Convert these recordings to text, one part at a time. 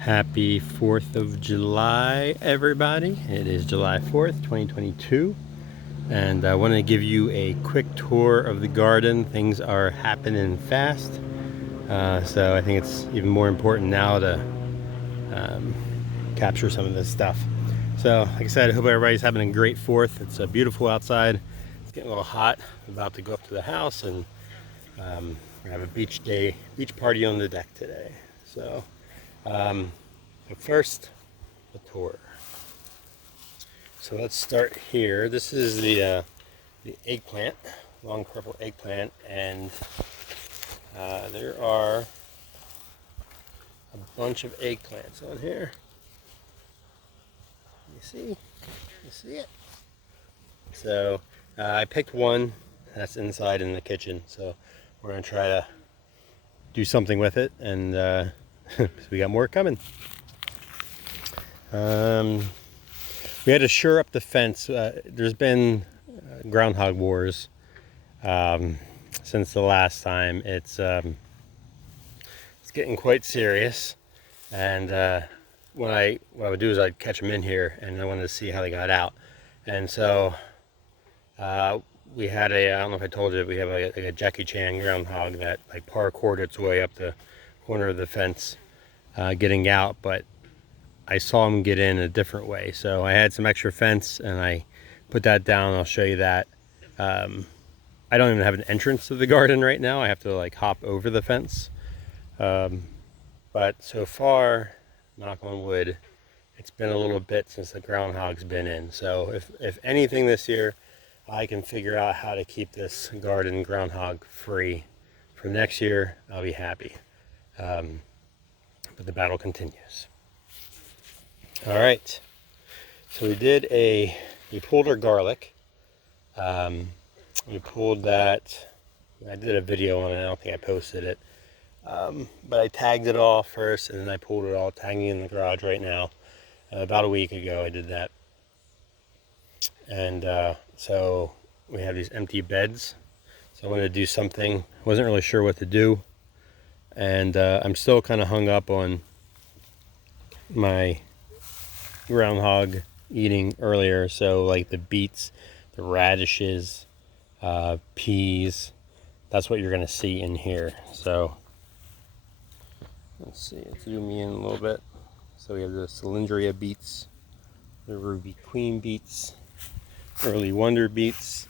Happy 4th of July, everybody. It is July 4th, 2022. And I want to give you a quick tour of the garden. Things are happening fast. So I think it's even more important now to capture some of this stuff. So, like I said, I hope everybody's having a great 4th. It's beautiful outside. It's getting a little hot. I'm about to go up to the house and we have a beach party on the deck today. So, but first, the tour. So let's start here. This is the eggplant, long purple eggplant, and there are a bunch of eggplants on here. You see? You see it? So I picked one that's inside in the kitchen. So we're gonna try to do something with it, and we got more coming. We had to shore up the fence. There's been groundhog wars since the last time. It's getting quite serious, and what I would do is I'd catch them in here, and I wanted to see how they got out. And so we had I don't know if I told you, we have a Jackie Chan groundhog that like parkoured its way up the corner of the fence, getting out, but I saw him get in a different way. So I had some extra fence and I put that down. I'll show you that. I don't even have an entrance to the garden right now. I have to like hop over the fence. But so far, knock on wood, it's been a little bit since the groundhog's been in. So if anything this year, I can figure out how to keep this garden groundhog free for next year, I'll be happy. But the battle continues. All right, so we pulled our garlic. We pulled that, I did a video on it, I don't think I posted it. But I tagged it all first, and then I pulled it all, tagging in the garage right now. About a week ago I did that. And so we have these empty beds. So I wanted to do something, wasn't really sure what to do. And I'm still kind of hung up on my groundhog eating earlier, so like the beets, the radishes, peas, that's what you're gonna see in here. So let's see, let's zoom in a little bit. So we have the Cylindria beets, the Ruby Queen beets, Early Wonder beets,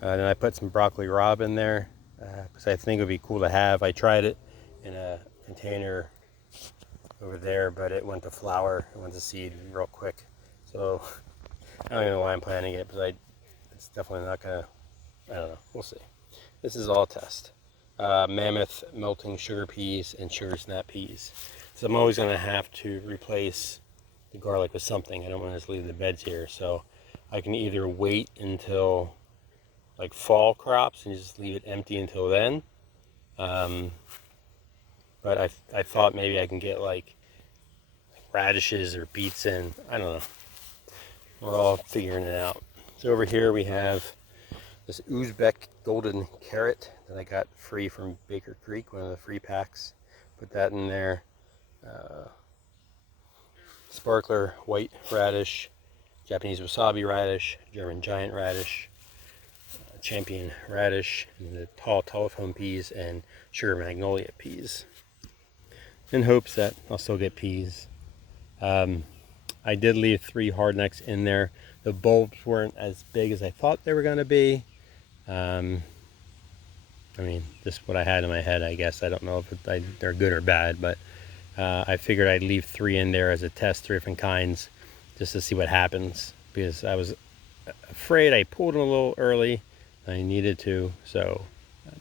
then I put some broccoli rabe in there because I think it would be cool to have. I tried it in a container over there, but it went to flower, it went to seed real quick. So I don't even know why I'm planting it, but it's definitely not gonna, I don't know, we'll see. This is all test. Mammoth melting sugar peas and sugar snap peas. So I'm always gonna have to replace the garlic with something. I don't want to just leave the beds here. So I can either wait until like fall crops and just leave it empty until then. But I thought maybe I can get like radishes or beets in. I don't know. We're all figuring it out. So over here we have this Uzbek golden carrot that I got free from Baker Creek, one of the free packs. Put that in there. Sparkler white radish, Japanese wasabi radish, German giant radish, champion radish, and the tall telephone peas, and sugar magnolia peas. In hopes that I'll still get peas. I did leave 3 hardnecks in there. The bulbs weren't as big as I thought they were going to be. I mean, just what I had in my head, I guess. I don't know if they're good or bad, but I figured I'd leave 3 in there as a test, 3 different kinds, just to see what happens. Because I was afraid I pulled them a little early. I needed to, so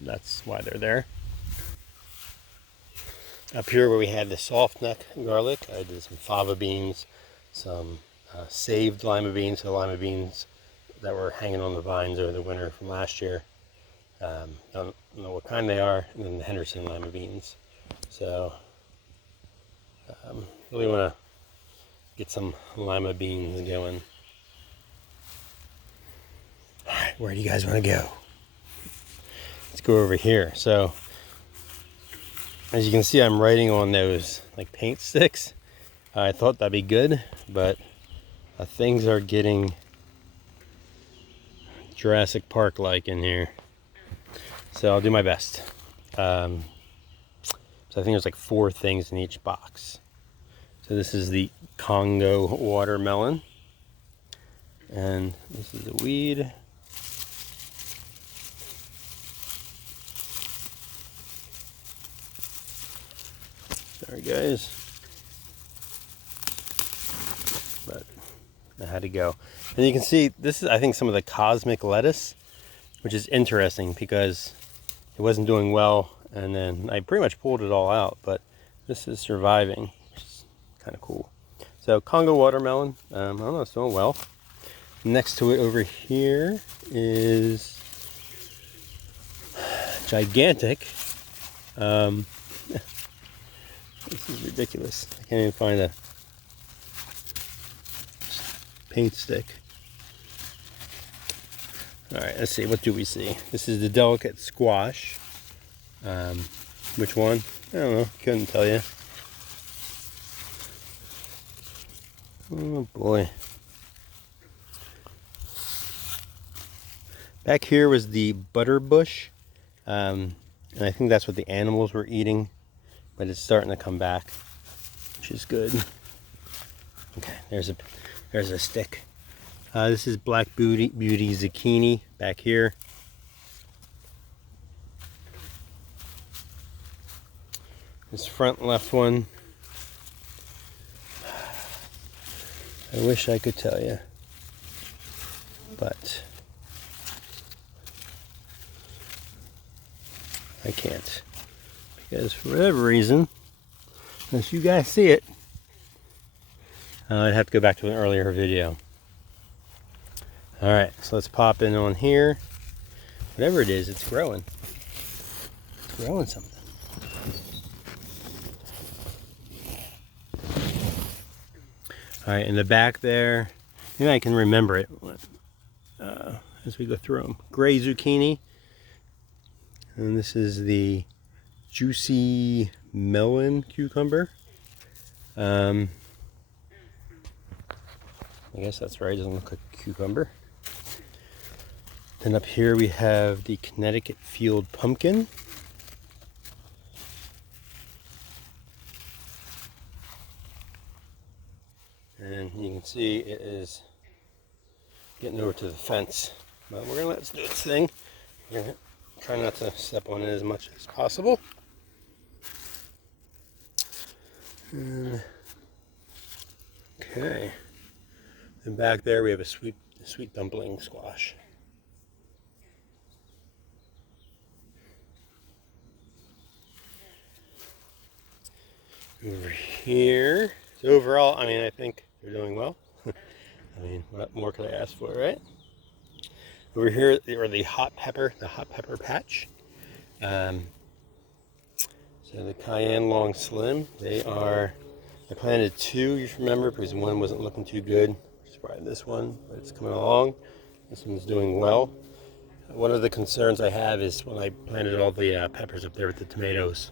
that's why they're there. Up here where we had the soft neck garlic, I did some fava beans, some saved lima beans, so lima beans that were hanging on the vines over the winter from last year. Don't know what kind they are, and then the Henderson lima beans. So really want to get some lima beans going. All right, where do you guys want to go? Let's go over here. So As you can see, I'm writing on those like paint sticks. I thought that'd be good, but things are getting Jurassic Park-like in here. So I'll do my best. So I think there's like 4 things in each box. So this is the Congo watermelon. And this is a weed. Sorry guys. But I had to go. And you can see this is, I think, some of the cosmic lettuce, which is interesting because it wasn't doing well, and then I pretty much pulled it all out, but this is surviving, which is kind of cool. So Congo watermelon, I don't know, it's doing well. Next to it over here is gigantic. This is ridiculous. I can't even find a paint stick. All right, let's see. What do we see? This is the delicate squash. Which one? I don't know. Couldn't tell you. Oh boy. Back here was the butterbush, and I think that's what the animals were eating, but it's starting to come back, which is good. Okay, there's a stick. This is Black Beauty zucchini back here. This front left one, I wish I could tell you, but I can't, because for whatever reason, unless you guys see it, I'd have to go back to an earlier video. All right, so let's pop in on here. Whatever it is, it's growing. It's growing something. All right, in the back there, maybe I can remember it as we go through them. Gray zucchini. And this is the juicy melon cucumber. I guess that's right, it doesn't look like a cucumber. Then up here we have the Connecticut Field pumpkin. And you can see it is getting over to the fence. But we're gonna let it do its thing. We're gonna try not to step on it as much as possible. Okay. And back there we have a sweet dumpling squash. Over here. So overall, I mean, I think they're doing well. I mean, what more could I ask for, right? Over here are the hot pepper patch. So the Cayenne Long Slim, I planted 2, you remember, because one wasn't looking too good. Just probably this one, but it's coming along. This one's doing well. One of the concerns I have is when I planted all the peppers up there with the tomatoes.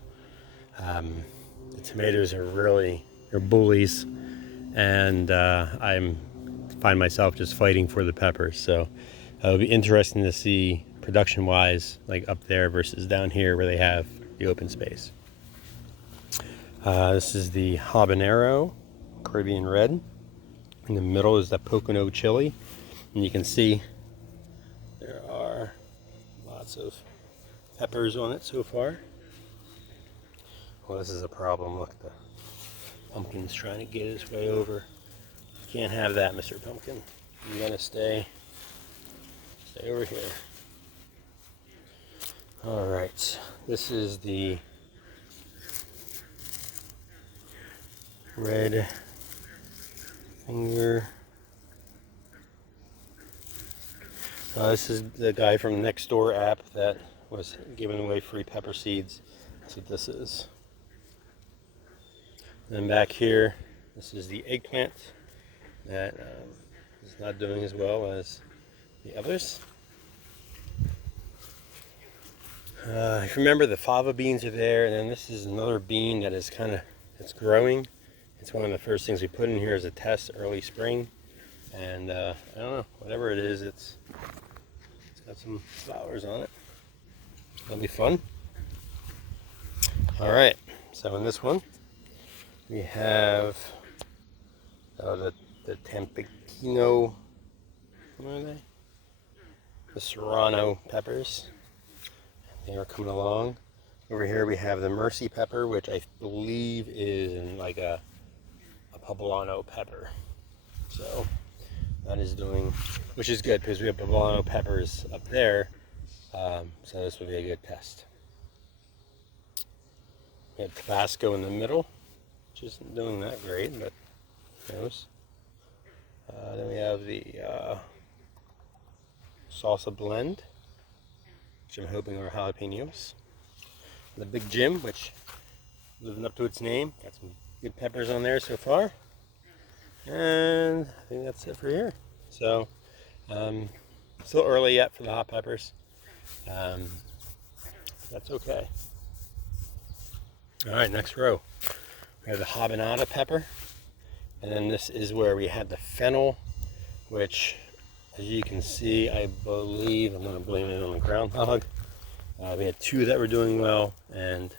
The tomatoes are they're bullies, and I find myself just fighting for the peppers. So it'll be interesting to see production-wise, like up there versus down here where they have the open space. This is the habanero, Caribbean red. In the middle is the Pocono chili, and you can see there are lots of peppers on it so far. Well, this is a problem. Look, the pumpkin's trying to get his way over. You can't have that, Mr. Pumpkin. You gotta stay over here. All right, this is the red finger. This is the guy from Nextdoor app that was giving away free pepper seeds. That's what this is. Then back here, this is the eggplant that is not doing as well as the others. If you remember, the fava beans are there, and then this is another bean that is it's growing. It's one of the first things we put in here as a test early spring. And I don't know, whatever it is, it's got some flowers on it. That'll be fun. All right, so in this one, we have the Tampiquino, what are they? The Serrano peppers. They are coming along. Over here we have the Mercy pepper, which I believe is in like a poblano pepper. So that is doing, which is good because we have poblano peppers up there. So this would be a good test. We have Tabasco in the middle, which isn't doing that great, but who knows. Then we have the salsa blend, which I'm hoping are jalapenos. The Big Jim, which living up to its name, got some good peppers on there so far. And I think that's it for here. So, still early yet for the hot peppers. That's okay. All right, next row. We have the habanada pepper. And then this is where we had the fennel, which, as you can see, I believe, I'm going to blame it on the groundhog. We had two that were doing well, and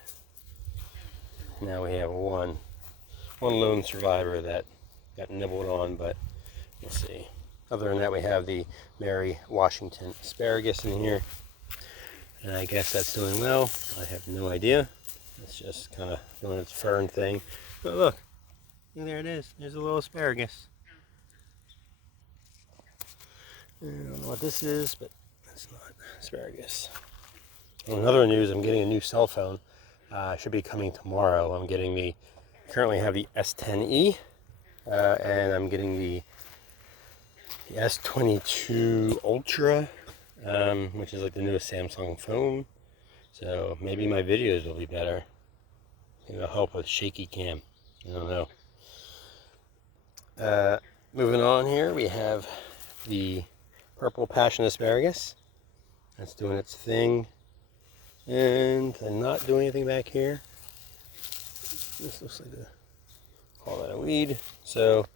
now we have one lone survivor that got nibbled on, but we'll see. Other than that, we have the Mary Washington asparagus in here, and I guess that's doing well. I have no idea. It's just kind of doing its fern thing. But look, there it is. There's a little asparagus. I don't know what this is, but it's not asparagus. In other news, I'm getting a new cell phone. Should be coming tomorrow. I'm getting currently have the S10e, and I'm getting the S22 Ultra, which is like the newest Samsung phone. So maybe my videos will be better. It'll help with shaky cam. I don't know. Moving on here, we have the purple passion asparagus. That's doing its thing. And I'm not doing anything back here. This looks like call that a weed. So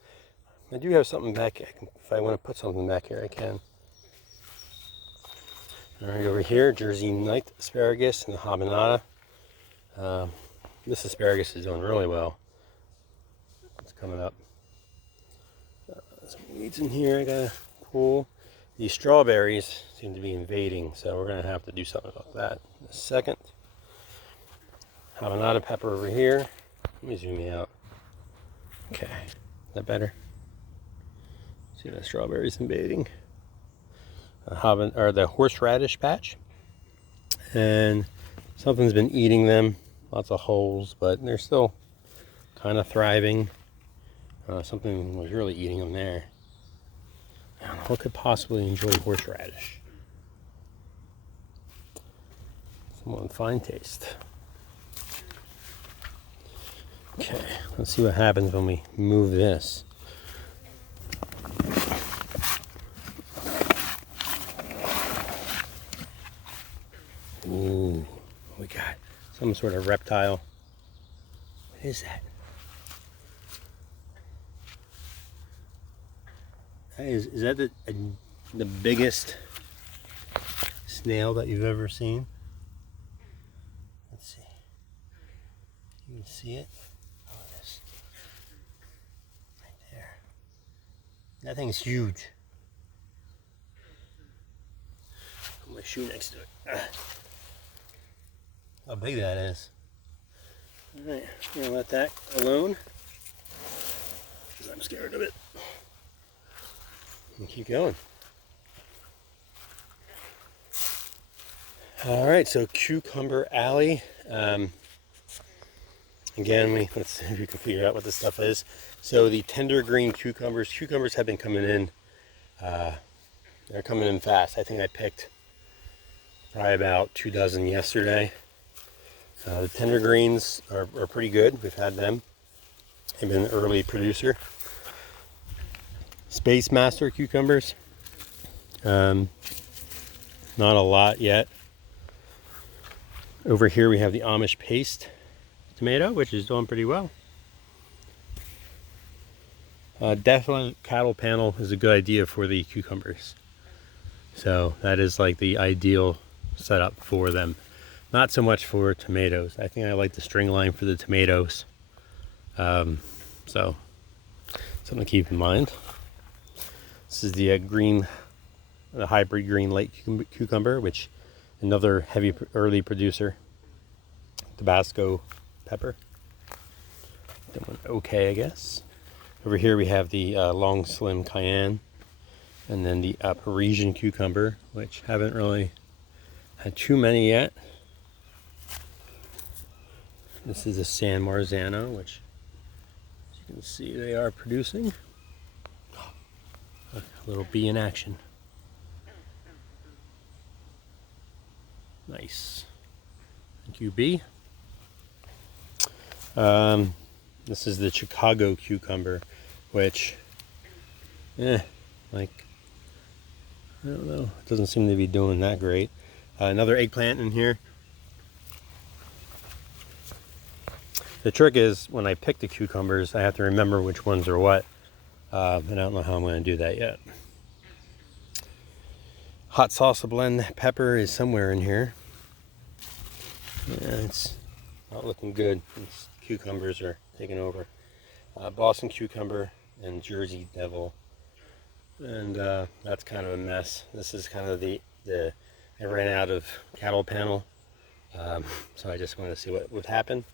I do have something back. If I want to put something back here, I can. All right, over here, Jersey Night asparagus and the habanada. This asparagus is doing really well. It's coming up. Some weeds in here I gotta pull. These strawberries seem to be invading, so we're gonna have to do something about that in a second. Habanada pepper over here. Let me zoom you out. Okay, is that better? See the strawberries invading. The horseradish patch, and something's been eating them. Lots of holes, but they're still kind of thriving. Something was really eating them there. I don't know what could possibly enjoy horseradish. Someone fine taste. Okay, let's see what happens when we move this. Ooh, we got some sort of reptile. What is that? Is that the biggest snail that you've ever seen? Let's see. You can see it. Oh, this. Right there. That thing's huge. Put my shoe next to it. How big that is. Alright, I'm gonna let that alone, because I'm scared of it. And keep going. Alright, so Cucumber Alley. Again, let's see if we can figure out what this stuff is. So the tender green cucumbers. Cucumbers have been coming in. They're coming in fast. I think I picked probably about 2 dozen yesterday. The tender greens are pretty good. We've had them. They've been an early producer. Space Master cucumbers. Not a lot yet. Over here we have the Amish paste tomato, which is doing pretty well. Definitely cattle panel is a good idea for the cucumbers. So that is like the ideal setup for them. Not so much for tomatoes. I think I like the string line for the tomatoes. So something to keep in mind. This is the the hybrid green light cucumber, which another heavy early producer. Tabasco pepper. Doing okay, I guess. Over here we have the long slim cayenne, and then the Parisian cucumber, which haven't really had too many yet. This is a San Marzano, which, as you can see, they are producing. A little bee in action. Nice. Thank you, bee. This is the Chicago cucumber, which, like, I don't know, it doesn't seem to be doing that great. Another eggplant in here. The trick is when I pick the cucumbers, I have to remember which ones are what. And I don't know how I'm going to do that yet. Hot salsa blend pepper is somewhere in here. Yeah, it's not looking good. These cucumbers are taking over. Boston cucumber and Jersey Devil. And that's kind of a mess. This is kind of I ran out of cattle panel. So I just wanted to see what would happen.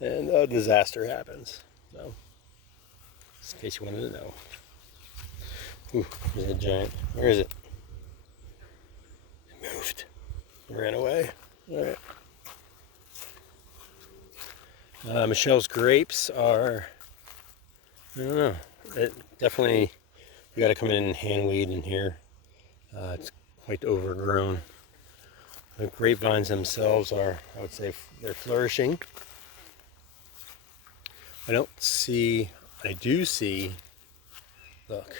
And a disaster happens. So, just in case you wanted to know. Ooh, there's a giant. Where is it? It moved. It ran away. All right. Michelle's grapes are, I don't know. It definitely, you got to come in and hand weed in here. It's quite overgrown. The grapevines themselves are, I would say, they're flourishing. I do see, look,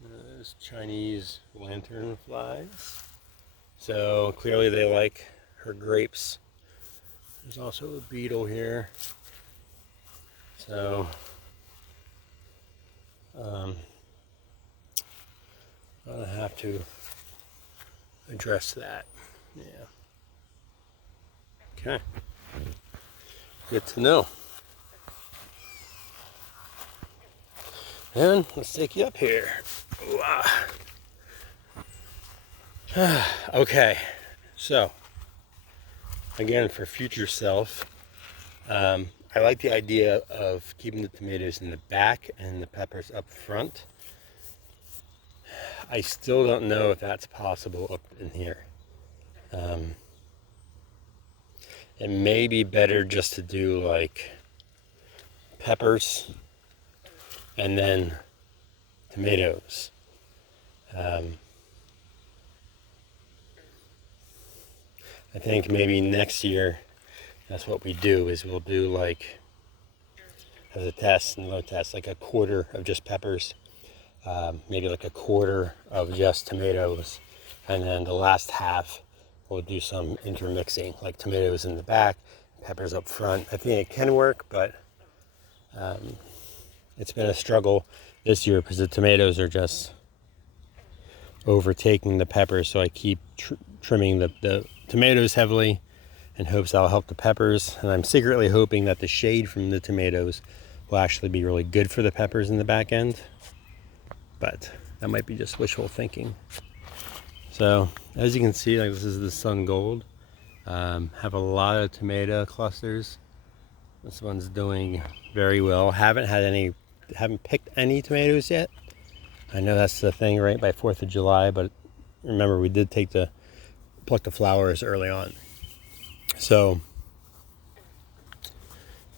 there's Chinese lantern flies. So clearly they like her grapes. There's also a beetle here. So, I'm gonna have to address that. Yeah. Okay. Good to know. And let's take you up here. Okay, so again, for future self, I like the idea of keeping the tomatoes in the back and the peppers up front. I still don't know if that's possible up in here. It may be better just to do like peppers and then tomatoes. I think maybe next year that's what we do, is we'll do like, as a test and low test, like a quarter of just peppers, maybe like a quarter of just tomatoes, and then the last half we'll do some intermixing, like tomatoes in the back, peppers up front. I think it can work, but it's been a struggle this year because the tomatoes are just overtaking the peppers, so I keep trimming the tomatoes heavily in hopes that'll help the peppers, and I'm secretly hoping that the shade from the tomatoes will actually be really good for the peppers in the back end, but that might be just wishful thinking. So as you can see, like, this is the Sun Gold. Have a lot of tomato clusters. This one's doing very well. Haven't picked any tomatoes yet. I know that's the thing, right, by 4th of July, but remember we did pluck the flowers early on. So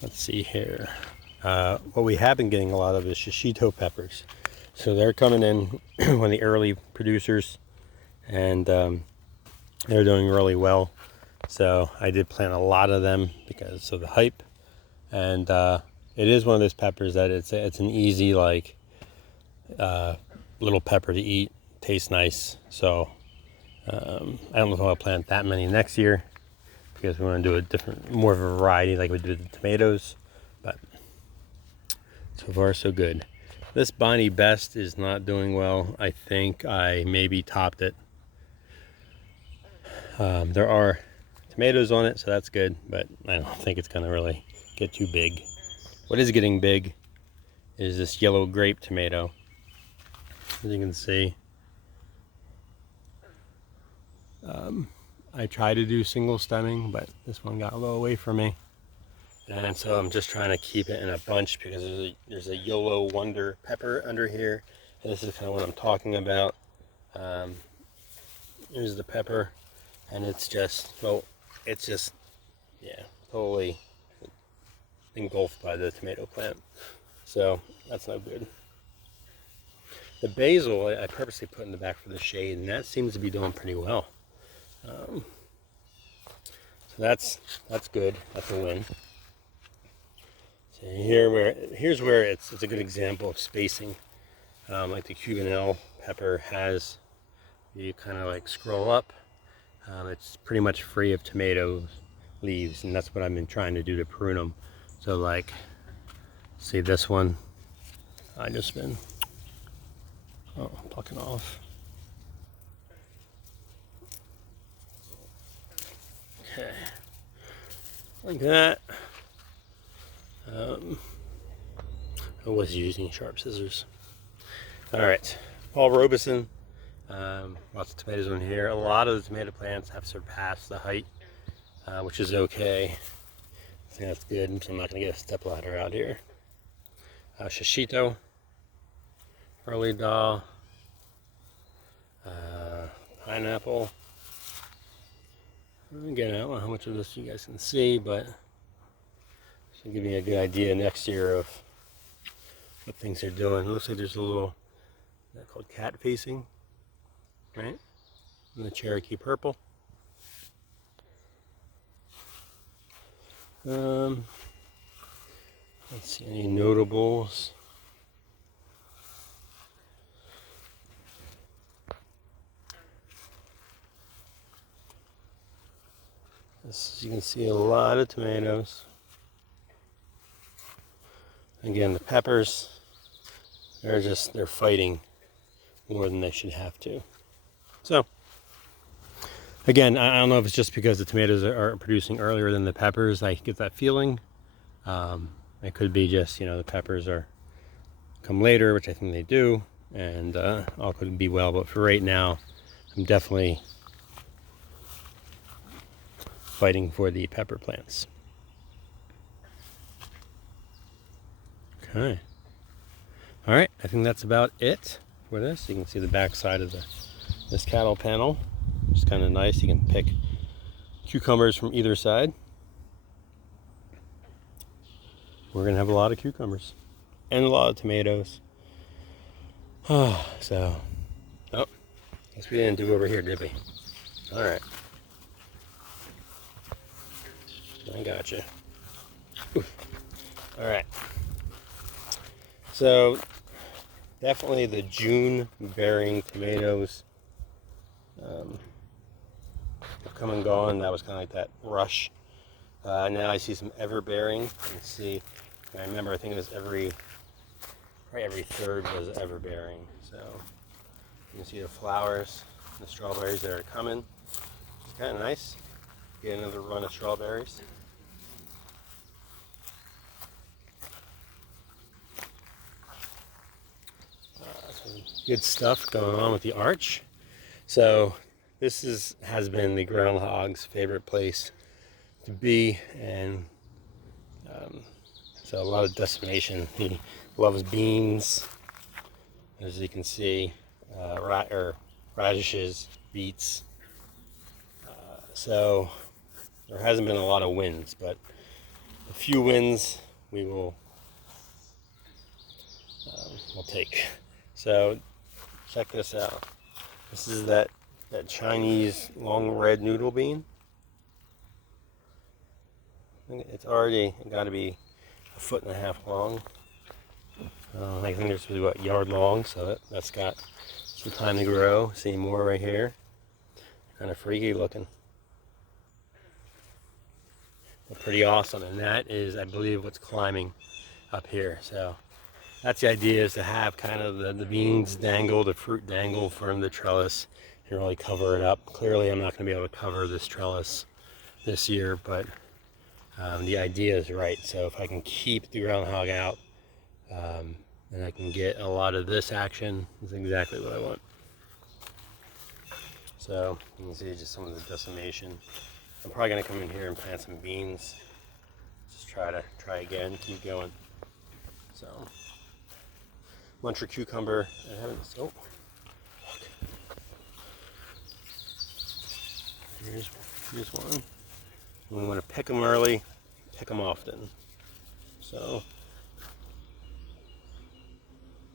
let's see here. What we have been getting a lot of is shishito peppers. So they're coming in, one of the early producers, and they're doing really well. So I did plant a lot of them because of the hype, and it is one of those peppers that it's an easy, like, little pepper to eat. Tastes nice. So I don't know if I'll plant that many next year because we want to do a different, more of a variety like we did with the tomatoes. But so far so good. This Bonnie Best is not doing well. I think I maybe topped it. There are tomatoes on it, so that's good, but I don't think it's gonna really get too big. What is getting big is this yellow grape tomato. As you can see, I tried to do single stemming, but this one got a little away from me. And so I'm just trying to keep it in a bunch because there's a YOLO Wonder pepper under here. And this is kind of what I'm talking about. Here's the pepper, and it's just, well, it's just, yeah, totally engulfed by the tomato plant. So that's no good. The basil I purposely put in the back for the shade, and that seems to be doing pretty well. So that's good. That's a win. So here's where it's a good example of spacing. Like the Cubanelle pepper has, you kind of like scroll up. It's pretty much free of tomato leaves, and that's what I've been trying to do to prune them. So like, see this one, I just been plucking off. Okay, like that. I was using sharp scissors. All right, Paul Robeson. Lots of tomatoes in here. A lot of the tomato plants have surpassed the height, which is okay. I think that's good, so I'm not going to get a stepladder out here. Shishito, early dahl, pineapple. Again, I don't know how much of this you guys can see, but should give me a good idea next year of what things are doing. It looks like there's a little, that's called cat facing, right? And the Cherokee purple. Let's see any notables. As you can see, a lot of tomatoes. Again, the peppers, they're fighting more than they should have to. So, again, I don't know if it's just because the tomatoes are producing earlier than the peppers. I get that feeling. It could be just, the peppers come later, which I think they do, and all could be well. But for right now, I'm definitely fighting for the pepper plants. Okay. All right, I think that's about it for this. You can see the back side of this cattle panel. It's kind of nice. You can pick cucumbers from either side. We're gonna have a lot of cucumbers and a lot of tomatoes. Oh, guess we didn't do over here, did we? All right. I gotcha. All right. So definitely the June bearing tomatoes have come and gone. That was kind of like that rush. Now I see some ever bearing. You can see, I remember I think it was probably every third was ever bearing. So you can see the flowers, the strawberries that are coming. It's kind of nice. Get another run of strawberries. Some good stuff going on with the arch. So this has been the groundhog's favorite place to be, and so a lot of decimation. He loves beans, as you can see, radishes, beets. So there hasn't been a lot of wins, but a few wins we'll take. So check this out. This is that Chinese long red noodle bean. It's already got to be 1.5 feet long. I think there's about a yard long, so that's got some time to grow. See more right here. Kind of freaky looking. But pretty awesome. And that is, I believe, what's climbing up here. So that's the idea, is to have kind of the beans dangle, the fruit dangle from the trellis and really cover it up. Clearly I'm not going to be able to cover this trellis this year, but the idea is right. So if I can keep the groundhog out, and I can get a lot of this action, is exactly what I want. So you can see just some of the decimation. I'm probably going to come in here and plant some beans. Just try again, keep going. So Muncher cucumber. I haven't. Oh, look. Here's one. We want to pick them early, pick them often. So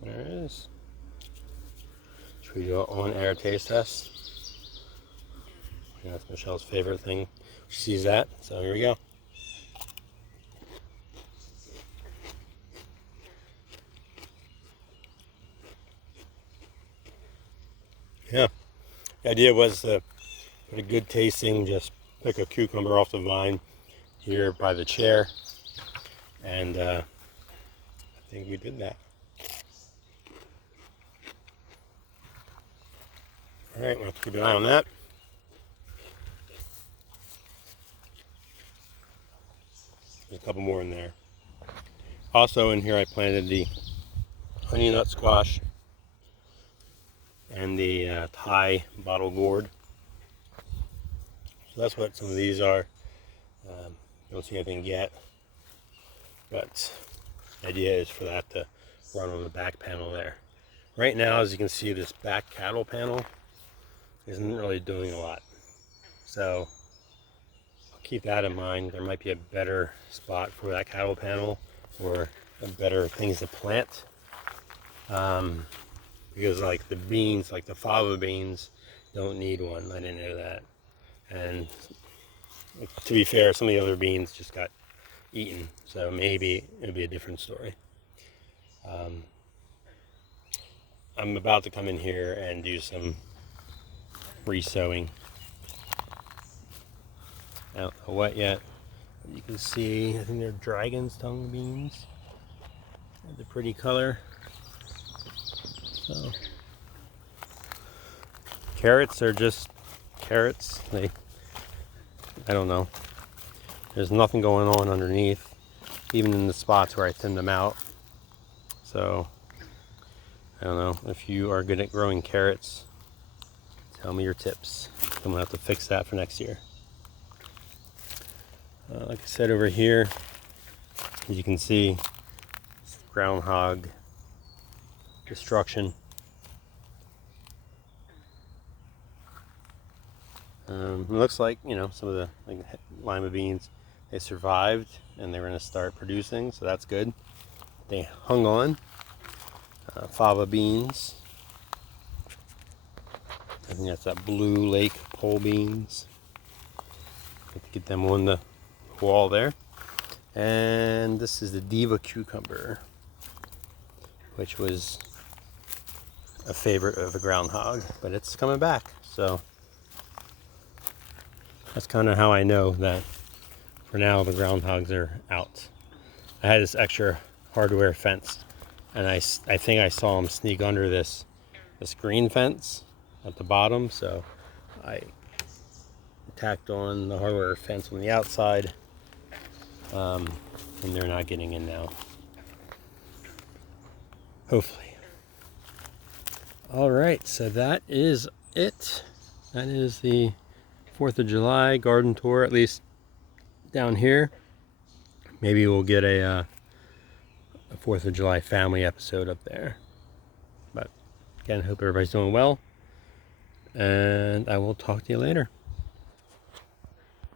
there it is. Should we do our own air taste test? Yeah, that's Michelle's favorite thing. She sees that, so here we go. Yeah, the idea was to put a good tasting, just pick a cucumber off the vine here by the chair, and I think we did that. All right, we'll have to keep an eye on that. There's a couple more in there. Also in here I planted the honey nut squash and the Thai bottle gourd. So that's what some of these are. Don't see anything yet, but the idea is for that to run on the back panel there. Right now, as you can see, this back cattle panel isn't really doing a lot. So I'll keep that in mind. There might be a better spot for that cattle panel, or better things to plant. Because like the beans, like the fava beans, don't need one. I didn't know that. And to be fair, some of the other beans just got eaten, so maybe it'll be a different story. I'm about to come in here and do some re-sowing. I don't know what yet. You can see, I think they're dragon's tongue beans. They're pretty color. So carrots are just carrots. I don't know. There's nothing going on underneath, even in the spots where I thinned them out. So I don't know. If you are good at growing carrots, tell me your tips. I'm gonna have to fix that for next year. Like I said, over here, as you can see, groundhog destruction. It looks like, you know, some of the lima beans, they survived and they're going to start producing, so that's good. They hung on. Fava beans. I think that's that Blue Lake pole beans. Have to get them on the wall there. And this is the Diva cucumber, which was a favorite of the groundhog, but it's coming back. So that's kind of how I know that for now the groundhogs are out. I had this extra hardware fence, and I think I saw them sneak under this green fence at the bottom, so I tacked on the hardware fence on the outside, and they're not getting in now. Hopefully. All right, so that is it. That is the 4th of July garden tour, at least down here. Maybe we'll get a 4th of July family episode up there. But again, hope everybody's doing well, and I will talk to you later.